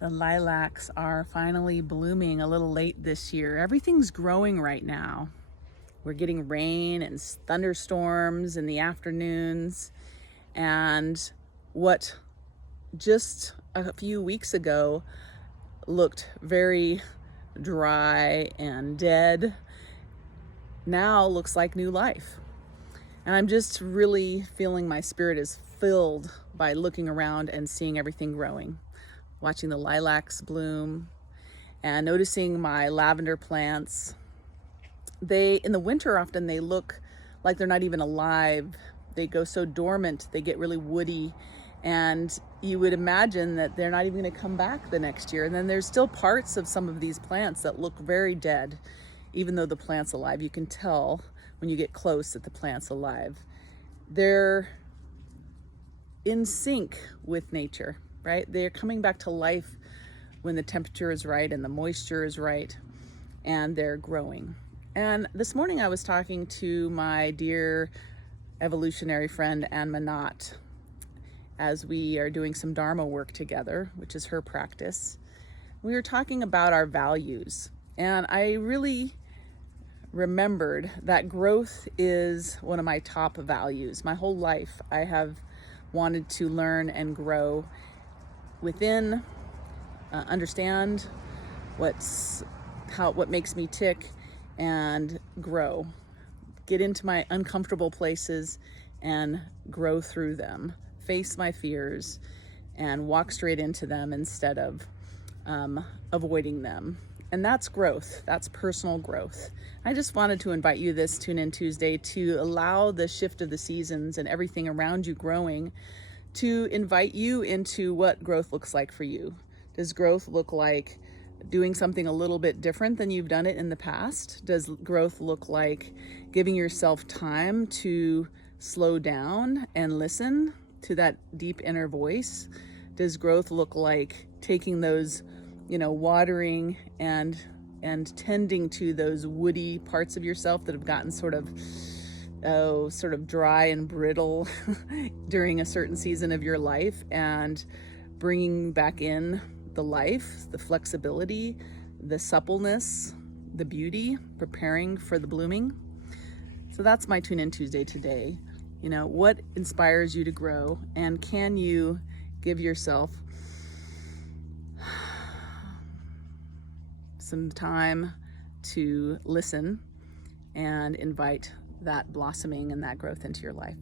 The lilacs are finally blooming a little late this year. Everything's growing right now. We're getting rain and thunderstorms in the afternoons. And what just a few weeks ago looked very dry and dead now looks like new life. And I'm just really feeling my spirit is filled by looking around and seeing everything growing, watching the lilacs bloom and noticing my lavender plants. In the winter, often they look like they're not even alive. They go so dormant, they get really woody, and you would imagine that they're not even going to come back the next year. And then there's still parts of some of these plants that look very dead, even though the plant's alive. You can tell when you get close that the plant's alive. They're in sync with nature, right? They're coming back to life when the temperature is right and the moisture is right, and they're growing. And this morning I was talking to my dear evolutionary friend Anne Manott as we are doing some Dharma work together, which is her practice. We were talking about our values, and I really remembered that growth is one of my top values. My whole life I have wanted to learn and grow within, understand what makes me tick, and grow, get into my uncomfortable places and grow through them, face my fears and walk straight into them instead of avoiding them. And that's growth. That's personal growth. I just wanted to invite you this Tune In Tuesday to allow the shift of the seasons and everything around you growing to invite you into what growth looks like for you. Does growth look like doing something a little bit different than you've done it in the past? Does growth look like giving yourself time to slow down and listen to that deep inner voice? Does growth look like taking those, watering and tending to those woody parts of yourself that have gotten sort of dry and brittle during a certain season of your life, and bringing back in the life, the flexibility, the suppleness, the beauty, preparing for the blooming? So that's my Tune In Tuesday today. What inspires you to grow, and can you give yourself some time to listen and invite that blossoming and that growth into your life?